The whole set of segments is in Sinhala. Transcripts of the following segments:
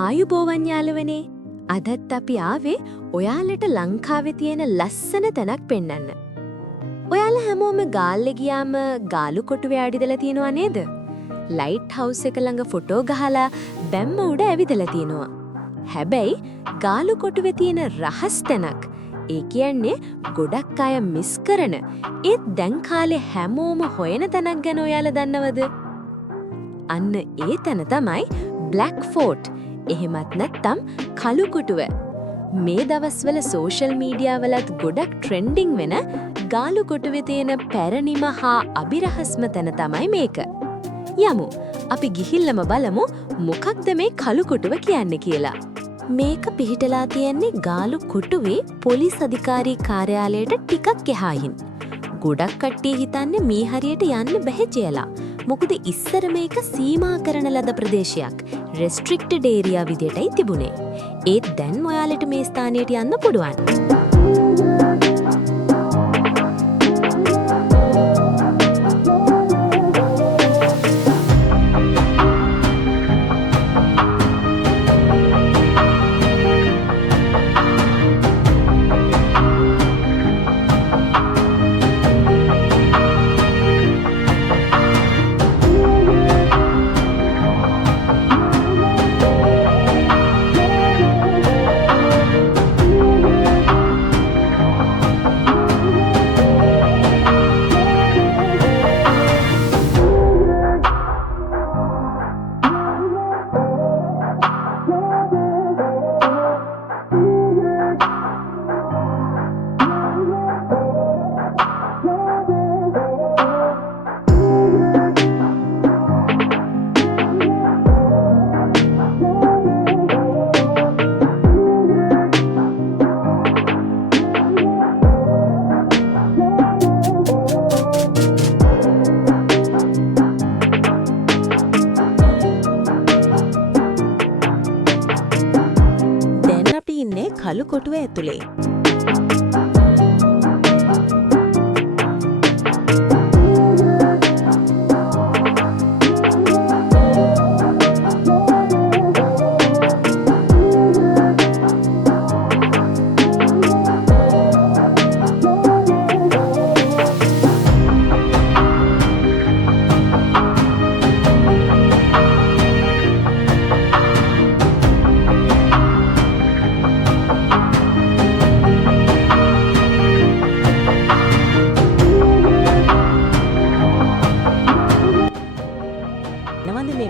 ආයුබෝවන් යාළුවනේ. අදත් අපි ආවේ ඔයාලට ලංකාවේ තියෙන ලස්සන තැනක් පෙන්වන්න. ඔයාලා හැමෝම ගාල්ලේ ගියාම ගාලු කොටුවේ ඇවිදලා තියෙනවා නේද? ලයිට් හවුස් එක ළඟ ෆොටෝ ගහලා බැම්ම උඩ ඇවිදලා තියෙනවා. හැබැයි ගාලු කොටුවේ තියෙන රහස් තැනක්. ඒ කියන්නේ ගොඩක් අය මිස් කරන ඒත් දැන් කාලේ හැමෝම හොයන තැනක් ගැන ඔයාලා දන්නවද? අන්න ඒ තැන තමයි බ්ලැක් ෆෝට්. එහෙමත් නැත්නම් කළු කොටුව. මේ දවස්වල සෝෂල් මීඩියා වලත් ගොඩක් ට්‍රෙන්ඩින් වෙන ගාලු කොටුවේ තියෙන පැරණිම හා අභිරහස්ම තැන තමයි මේක. යමු අපි ගිහිල්ලම බලමු මොකක්ද මේ කළු කොටුව කියන්නේ කියලා. මේක පිහිටලා තියෙන්නේ ගාලු කොටුවේ පොලිස් අධිකාරී කාර්යාලයට ටිකක් එහායින්. ගොඩක් කට්ටිය හිතන්නේ මේ හරියට යන්න බැහැ කියලා. මොකද ඉස්සර මේක සීමා කරන ලද ප්‍රදේශයක්. රෙස්ට්‍රික්ටඩ් ඒරියා විදියටයි තිබුණේ. ඒත් දැන් ඔයාලට මේ ස්ථානයට යන්න පුළුවන්. කළු කොටුව ඇතුලේ.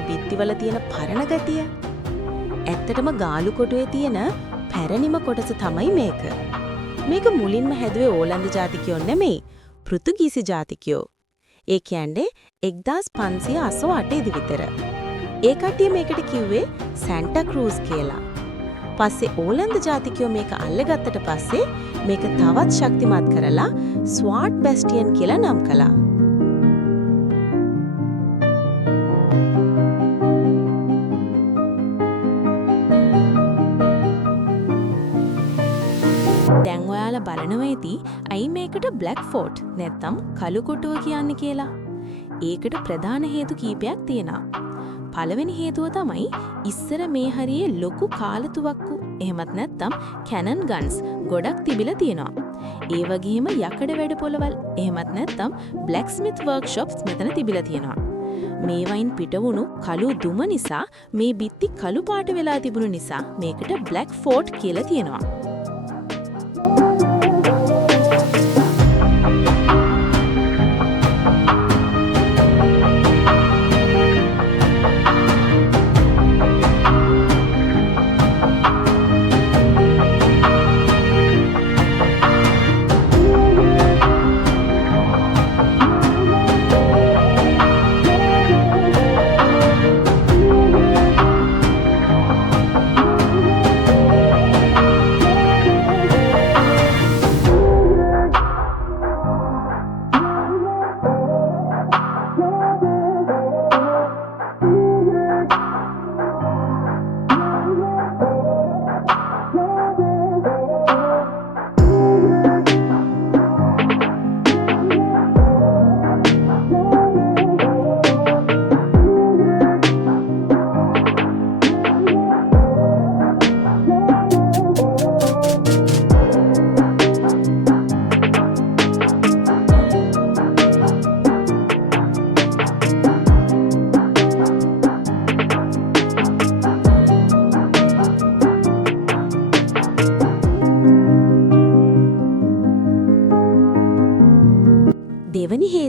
බිත්තිවල තියෙන පරණ ගතිය. ඇත්තටම ගාලු කොටුවේ තියෙන පැරණිම කොටස තමයි මේක. මේක මුලින්ම හැදුවේ ඕලන්ද ජාතිකයෝ නෙමෙයි, පෘතුගීසි ජාතිකයෝ. ඒ කියන්නේ 1588 දී විතර. ඒ කට්ටිය මේකට කිව්වේ සැන්ටා ක්‍රූස් කියලා. පස්සේ ඕලන්ද ජාතිකයෝ මේක අල්ලගත්තට පස්සේ මේක තවත් ශක්තිමත් කරලා ස්වාට් බැස්ටියන් කියලා නම් කළා. දැන් ඔයාලා බලනවේදී ඇයි මේකට බ්ලැක් ෆෝට් නැත්නම් කළු කොටුව කියන්නේ කියලා. ඒකට ප්‍රධාන හේතු කීපයක් තියෙනවා. පළවෙනි හේතුව තමයි ඉස්සර මේ හරියේ ලොකු කාලතුවක්කු එහෙමත් නැත්නම් කැනන් ගන්ස් ගොඩක් තිබිලා තියෙනවා. ඒ වගේම යකඩ වැඩ පොළවල් එහෙමත් නැත්නම් බ්ලැක් ස්මිත් වර්ක්ෂොප්ස් මෙතන තිබිලා තියෙනවා. මේවයින් පිටවුණු කළු දුම නිසා මේ බිත්ති කළු පාට වෙලා තිබුණු නිසා මේකට බ්ලැක් ෆෝට් කියලා තියෙනවා.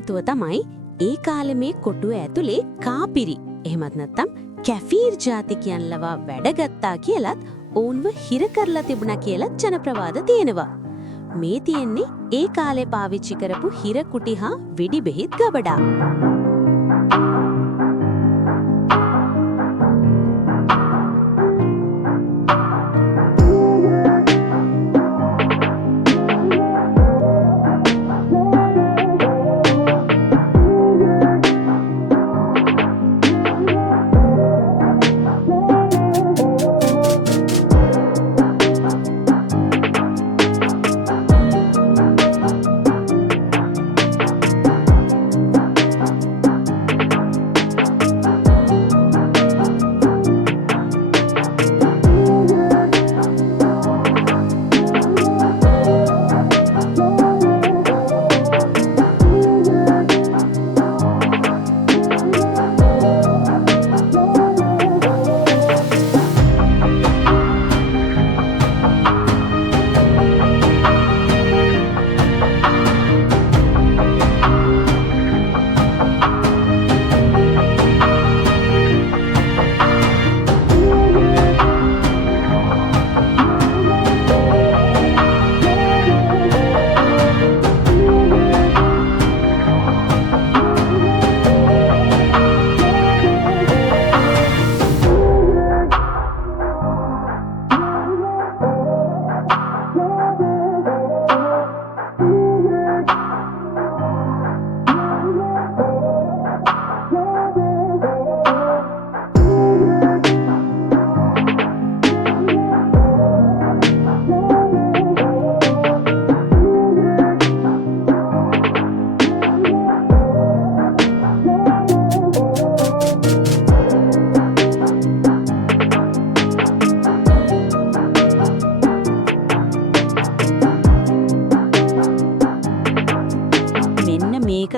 හේතුව තමයි ඒ කාලේ මේ කොටුව ඇතුලේ කාපිරි එහෙමත් නැත්නම් කැෆීර් ජාතිකයන් ලවා වැඩගත්තා කියලත් ඔවුන්ව හිර කරලා තිබුණා කියලා ජනප්‍රවාද තියෙනවා. මේ තියෙන්නේ ඒ කාලේ පාවිච්චි කරපු හිර කුටි හා වෙඩි බෙහෙත් ගබඩා.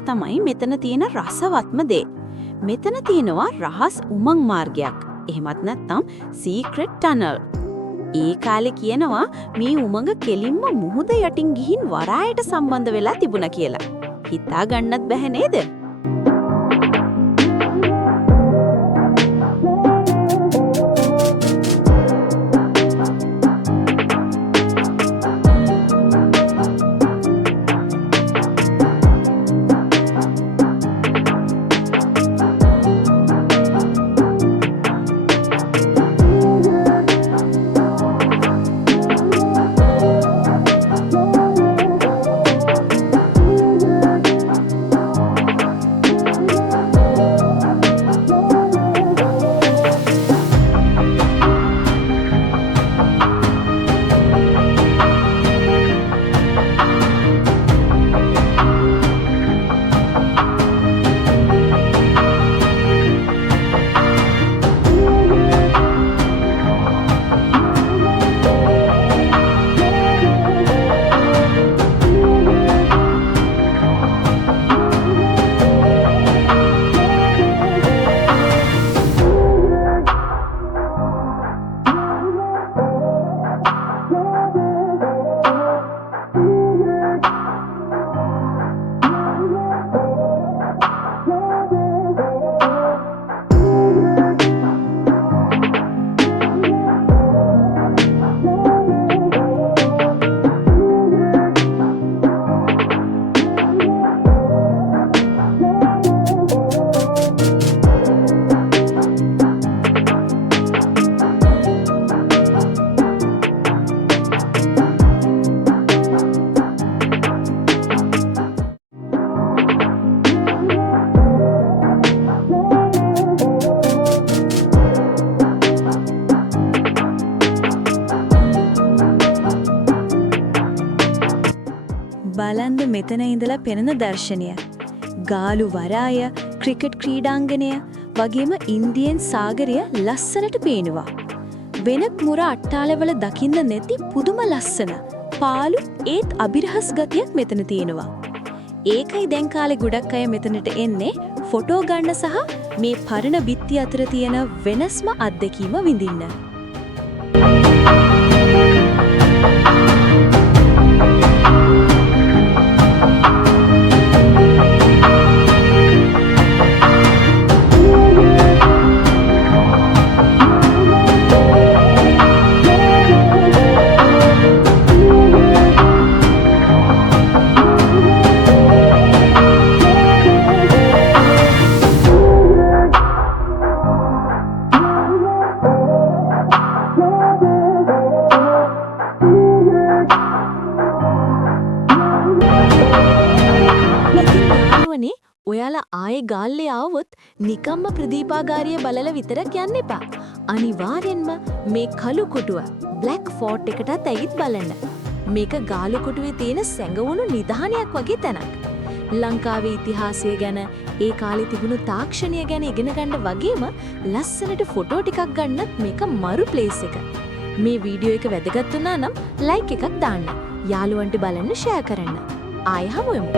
තමයි මෙතන තියෙන රසවත්ම දේ. මෙතන තියෙනවා රහස් උමං මාර්ගයක්. එහෙමත් නැත්නම් සීක්‍රට් ටනල්. ඒ කාලේ කියනවා මේ උමඟ කෙලින්ම මුහුද යටින් ගිහින් වරායට සම්බන්ධ වෙලා තිබුණා කියලා. හිතා ගන්නත් බැහැ නේද? බලන්ද මෙතන ඉඳලා පෙනෙන දර්ශනය. ගාලු වරාය, ක්‍රිකට් ක්‍රීඩාංගණය වගේම ඉන්දියන් සාගරය ලස්සනට පේනවා. වෙනත් මුර අට්ටාලවල දකින්න නැති පුදුම ලස්සන, පාළු ඒත් අභිරහස් ගතියක් මෙතන තියෙනවා. ඒකයි දැන් කාලේ ගොඩක් අය මෙතනට එන්නේ ෆොටෝ ගන්න සහ මේ පරණ බිත්ති අතර තියෙන වෙනස්ම අත්දැකීම විඳින්න. ඉතින් යාළුවනේ ඔයාලා ආයේ ගාල්ලේ ආවොත් නිකම්ම ප්‍රදීපාගාරිය බලලා විතරක් යන්න එපා. අනිවාර්යෙන්ම මේ කළු කොටුව බ්ලැක් ෆෝර්ට් එකටත් ඇවිත් බලන්න. මේක ගාලු කොටුවේ තියෙන සැඟවුණු නිධානයක් වගේ තැනක්. ලංකාවේ ඉතිහාසය ගැන ඒ කාලේ තිබුණු තාක්ෂණය ගැන ඉගෙන ගන්න වගේම ලස්සනට ෆොටෝ ටිකක් ගන්නත් මේක මරු ප්ලේස් එක. මේ වීඩියෝ එක වැදගත් වුණා නම් ලයික් එකක් දාන්න. යාළුවන්ට බලන්න ෂෙයා කරන්න. ආයෙ හමු වෙමු.